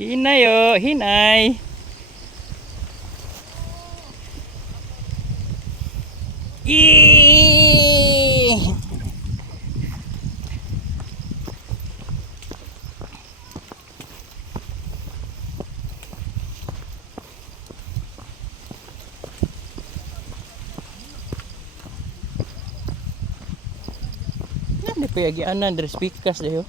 Hinay oh, hinay. Eee! Hindi pa yagi anan, there's pikas dayo.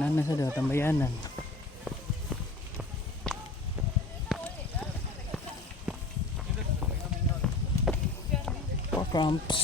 Nana sa daw tambayanan. Bar cramps.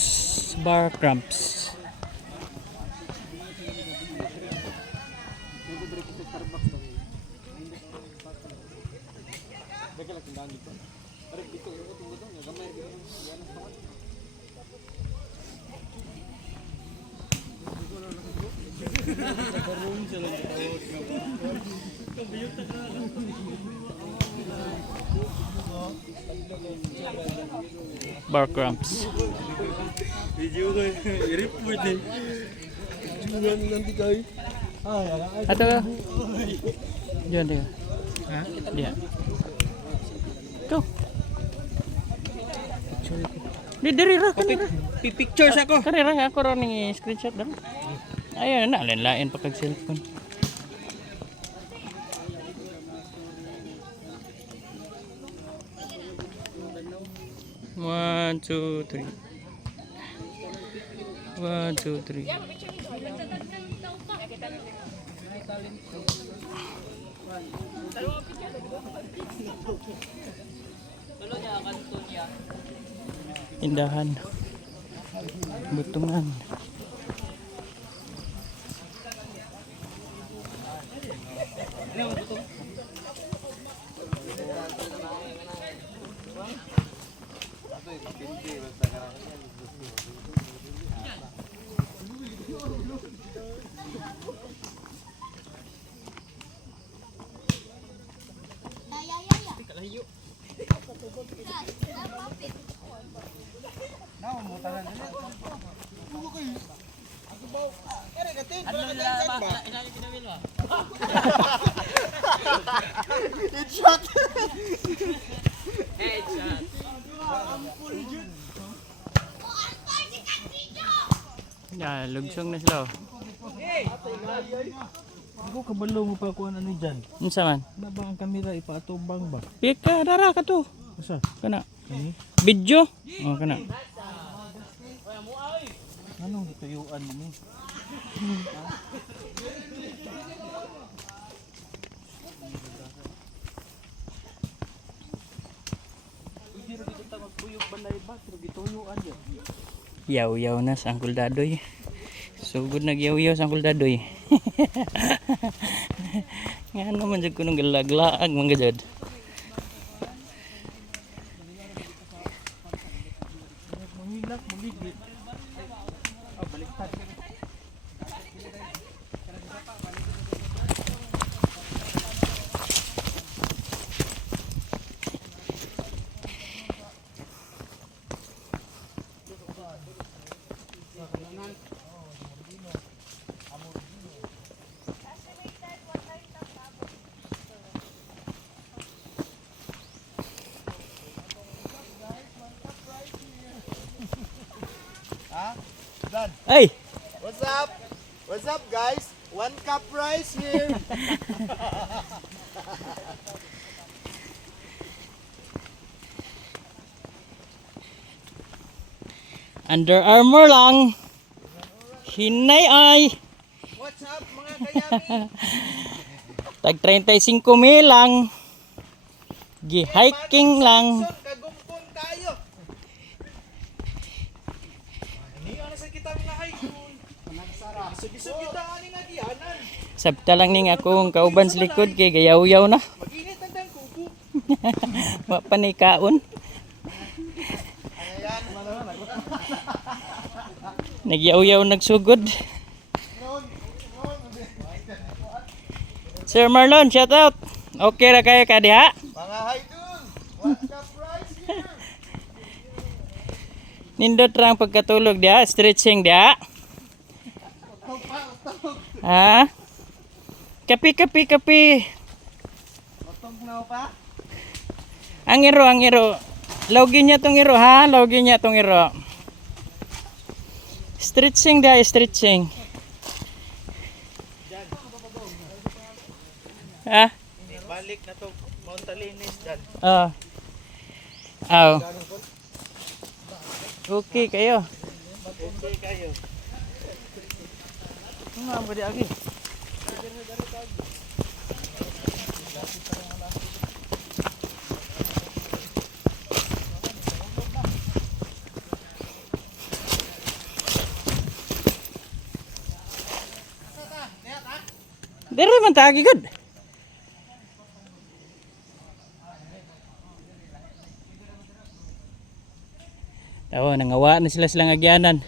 Bar cramps. Video ko, i-report eh. Jangan nanti kau. Atau jangan dia. Ha? Dia. Go. Di dari ra kanira. Pictures ako. Kanira ako ra ni screenshot dah. Ayo na lain-lain pa kag cellphone. One, two, three. 1, 2, 3. Indahan. Butungan. Headshot. Headshot. Ya, lugsong na sila. Ako kabalo mo pa kuan ano diyan. Unsa man? Na ba ang kamera ipaatubang ba? Pika dara ka to. Asa? Kana. Ani? Video. Oh, kana. Anong gituyuan mo ni? Hindi ra kita magpuyog balay ba pero gituyuan yo. Yaw-yaw na sa Angkol Dadoy. Sugod nagyaw-yaw sa Angkol Dadoy. Nga naman dyan ko nung galaglaag mga gadad. Mangilak, muligit. Ah, baliktad. Ay! What's up? What's up, guys? 1 cup rice here. Under Armour lang. Hinay ay. What's up, mga kayami? Tag 35,000 lang. Gi-hiking lang. Kagumpong tayo. Ano sa kita mga hike? Isog-isog kita ani nga gihanan. Sabta lang ning akong kauban sa likod kay gayaw-yaw na. Mag-init ang kubo. Wa pa ni kaon. Nagyaw-yaw nagsugod. Sir Marlon, shout out. Okay ra kayo ka diha? Mga idol, what's the price here? Nindot rang pagkatulog diha, stretching diha. Ha? Kapi. Matong na pa? Ang iro. Login niya tong iro ha, login niya tong iro. Stretching diha, stretching. Ha? Balik na to, Mount Talinis dyan. Aw. Okay kayo. Okay kayo. Nga mo di agi. Dere man tagi gud. Tawo nangawa na sila silang agyanan.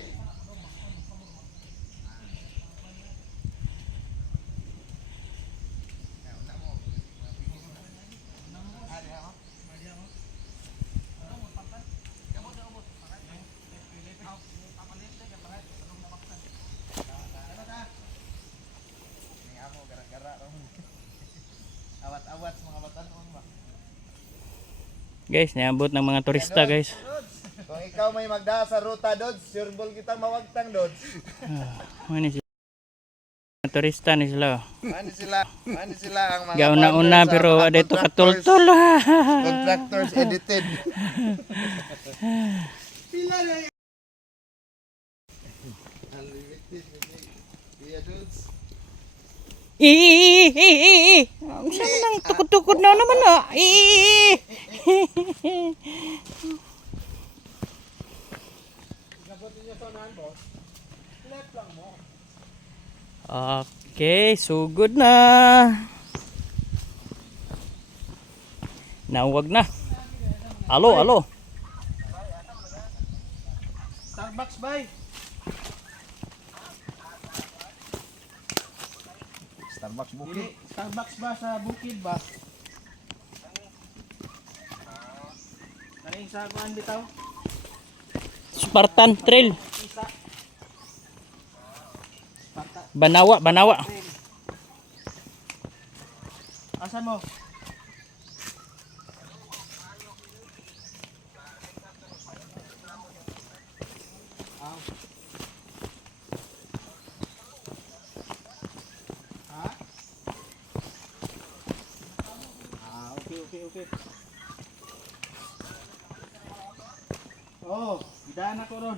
Awat-awat mga batanon ba? Guys, niabot ng mga turista guys. Kung ikaw may magdaa sa ruta Dods, sure ball kita mawagtang Dods. Mani sila. Mga turista ni sila. Ano sila ang mga Gauna-una partners, pero mga ada ito contractors. katultol. Contractors edited. Unlimited. Iya Dods. Ang siya nang tukod-tukod na naman ah. Okay, sugod na. Nawag na. Alo. Starbucks bay. Starbucks bukid. Starbucks ba sa bukid ba? Kaning sa kuan bitaw? Spartan Trail. Banawa. Asan mo? Okay. Oh, idaan ako ron.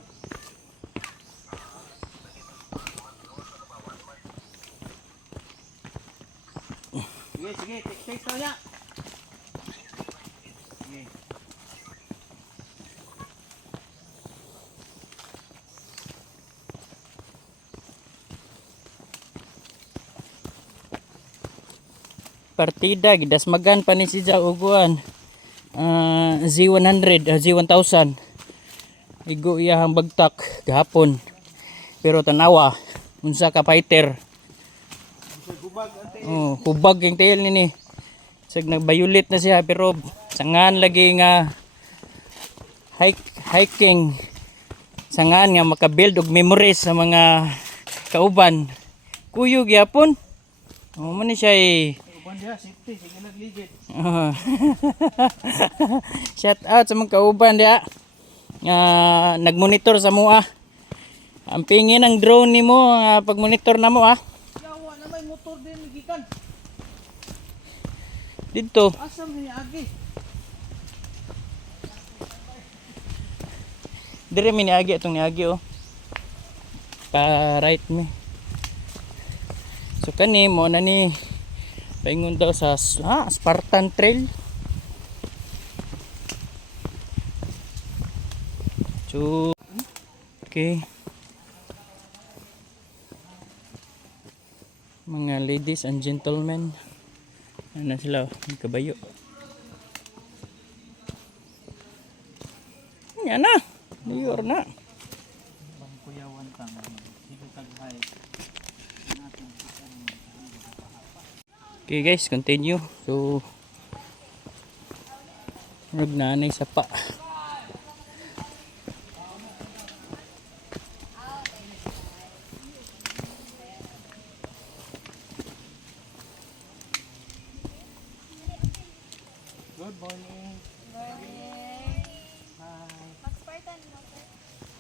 Sige, take to niya. Sige. Partida gidasmagan pa ni si uguan. Z100, Z1000. Igo iyahang bagtak gahapon. Pero tanawa unsa ka fighter. Hubag yung tail nini. Sag nagbayulit na siya pero sangan lagi nga hiking. Sangan nga makabuild og memories sa mga kauban. Kuyo gyapon. Man ni siya Uban dia safety sige nagligid. Shout out sa mga kauban dia. Nagmonitor sa mua. Ang pingin ang drone nimo pag-monitor na mo Yawa na may motor din gikan. Dito. Asam ni agi. Dire mi niagi atong niagi Pa right mi. So kani mo na ni paingon daw sa Spartan Trail. So okay. Mga ladies and gentlemen, ano sila, kabayo. Yan na. Liyor na. Bangkuyawan tang. Sige taghay. Okay guys, continue. So, nagnanay sa pa. Good morning.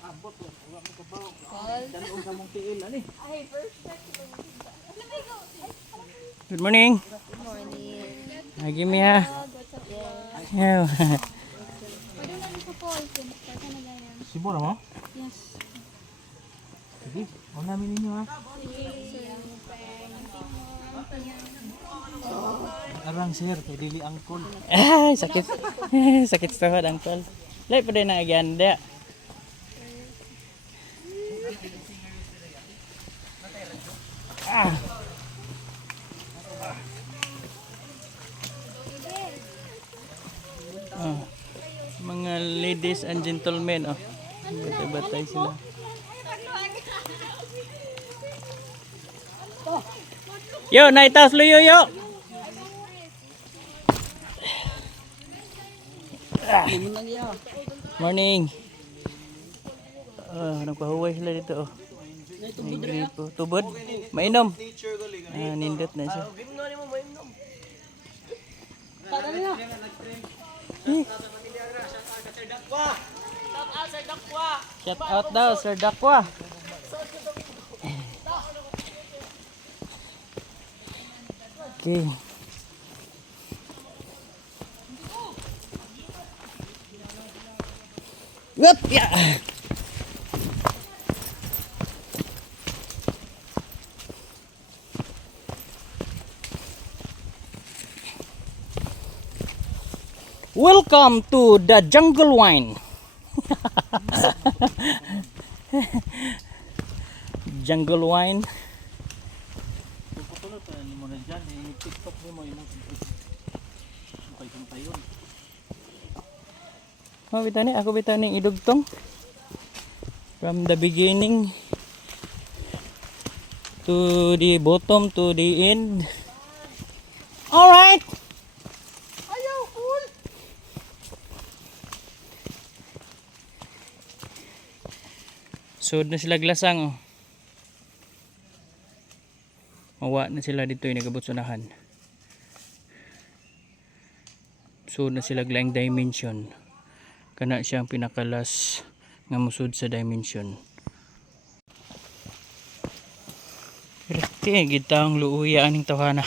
Abot ko. Wala mo kabaw. Dalawang sa mong tiil ani. Good morning. Good morning. Give me ha. Yeah. Pwede lang sa Paul. Start na ganyan. Sibo na mo? Yes. Sige. Huwag namin ninyo ha. Arang sir. Kay dili angkol. Ay, sakit. Sakit sa tuhod, angkol. Lai pa din na aganda. Ah. Ah. Mga ladies and gentlemen, oh. Batay-batay sila. Yo, naitaas lo yo. Morning. Nagpahuway sila dito, oh. May gripo. Tubod? Mainom. Nindot na siya. Shout out daw, Sir Dakwa. Okay. Whoop! Yeah! Welcome to the jungle wine. Jungle wine. Puputulot pa ni mo na dyan. TikTok ni mo yung sumpay-sumpay yun. Oh, bitani, ako bitani idugtong. From the beginning to the bottom to the end. All right. Sud na sila glasang, oh. Mawa na sila dito yung nagabutsunahan. Sud na sila glang dimension. Kana siyang pinakalas nga musud sa dimension. Rete kita ang luuya aning tawhana.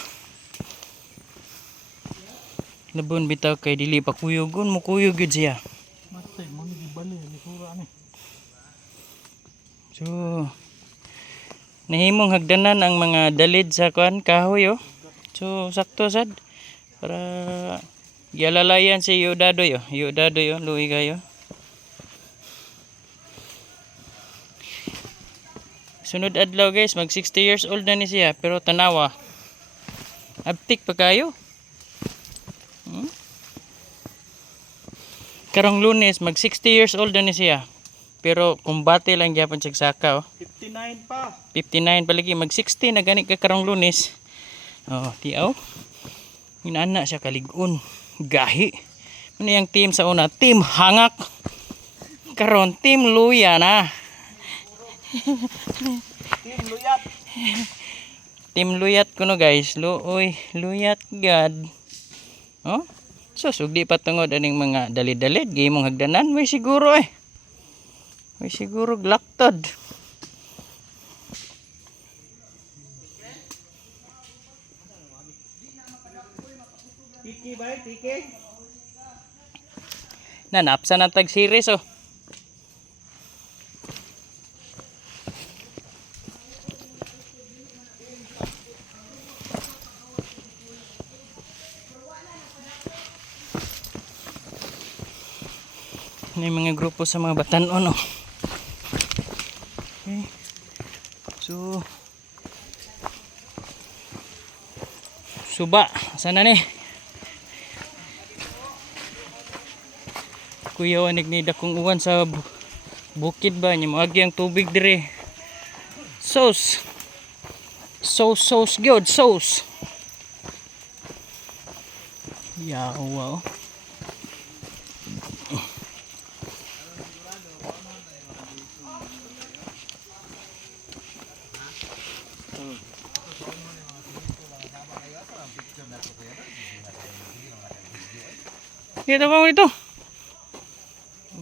Labon bitaw kay dili pa kuyugon mo kuyog gid siya. Matay mo ni gibali ni sura ni. So, nahimong hagdanan ang mga dalid sa kuan kahoy, oh. So, sakto sad para gialalayan si Yudadoy, oh. Yudadoy, oh, luwi kayo. Sunod adlaw guys, mag 60 years old na ni siya, pero tanawa. Abtik pa kayo. Karong Lunes mag 60 years old na ni siya. Pero kumbate lang gyapon siya saka, oh. 59 pa. 59 palagi mag 60 na gani ka karong Lunes. Oh, tiaw. Inana siya kaligon. Gahi. Ano yung team sa una? Team hangak. Karon team luya na. Team Luyat. Team luyat kuno guys. Luoy, luyat god. Oh? So sugdi patungod aning mga dalid-dalid gihimong hagdanan, may siguro eh. May siguro glaktod. Tiki ba? Tiki? Napsa na tag series, oh. Ini mga grupo sa mga batanon, oh. Okay. So suba sana ni. kuya wanig ni dakong uwan sa bukid ba niya moagi ang tubig dire. Sauce good sauce. Yawa. Dito pa mo dito.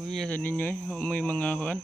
Uy, sa ninyo eh. May mga kuan.